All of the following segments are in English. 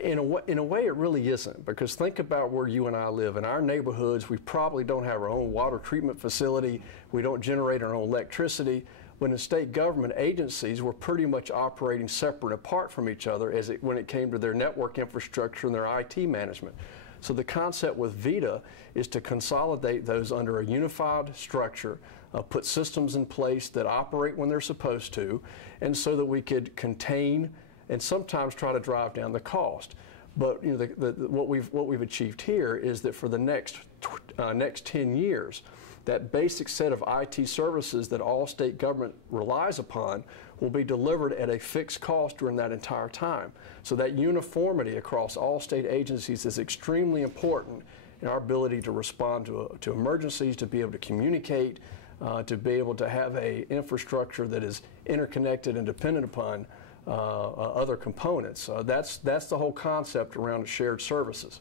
In a way, it really isn't, because think about where you and I live. In our neighborhoods, we probably don't have our own water treatment facility. We don't generate our own electricity. When the state government agencies were pretty much operating separate and apart from each other when it came to their network infrastructure and their IT management. So the concept with VITA is to consolidate those under a unified structure, put systems in place that operate when they're supposed to, and so that we could contain and sometimes try to drive down the cost. But you know, what we've achieved here is that for the next 10 years, that basic set of IT services that all state government relies upon will be delivered at a fixed cost during that entire time. So that uniformity across all state agencies is extremely important in our ability to respond to emergencies, to be able to communicate, to be able to have an infrastructure that is interconnected and dependent upon other components. That's the whole concept around shared services.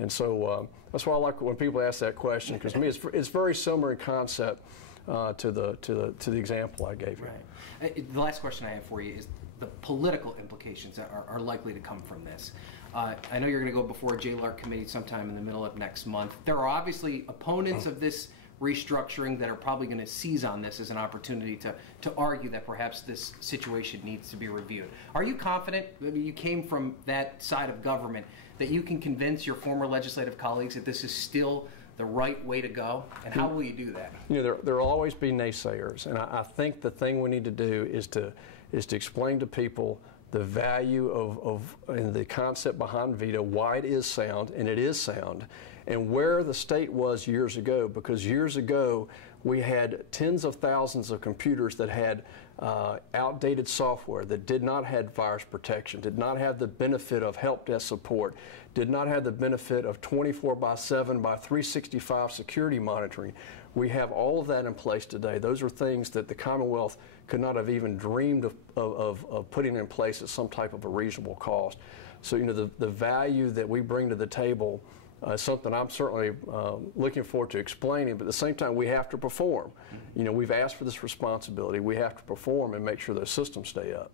And so that's why I like when people ask that question, because to me it's very similar in concept to the example I gave you. Right. The last question I have for you is the political implications that are likely to come from this. I know you're going to go before a JLARC committee sometime in the middle of next month. There are obviously opponents of this restructuring that are probably going to seize on this as an opportunity to argue that perhaps this situation needs to be reviewed. Are you confident, I mean, you came from that side of government, that you can convince your former legislative colleagues that this is still the right way to go? And how will you do that? You know, there will always be naysayers, and I think the thing we need to do is to explain to people the value of and the concept behind VITA, why it is sound, and it is sound, and where the state was years ago. Because years ago, we had tens of thousands of computers that had outdated software, that did not have virus protection, did not have the benefit of help desk support, did not have the benefit of 24/7 by 365 security monitoring. We have all of that in place today. Those are things that the Commonwealth could not have even dreamed of putting in place at some type of a reasonable cost. So, you know, the value that we bring to the table is something I'm certainly looking forward to explaining, but at the same time, we have to perform. You know, we've asked for this responsibility. We have to perform and make sure those systems stay up.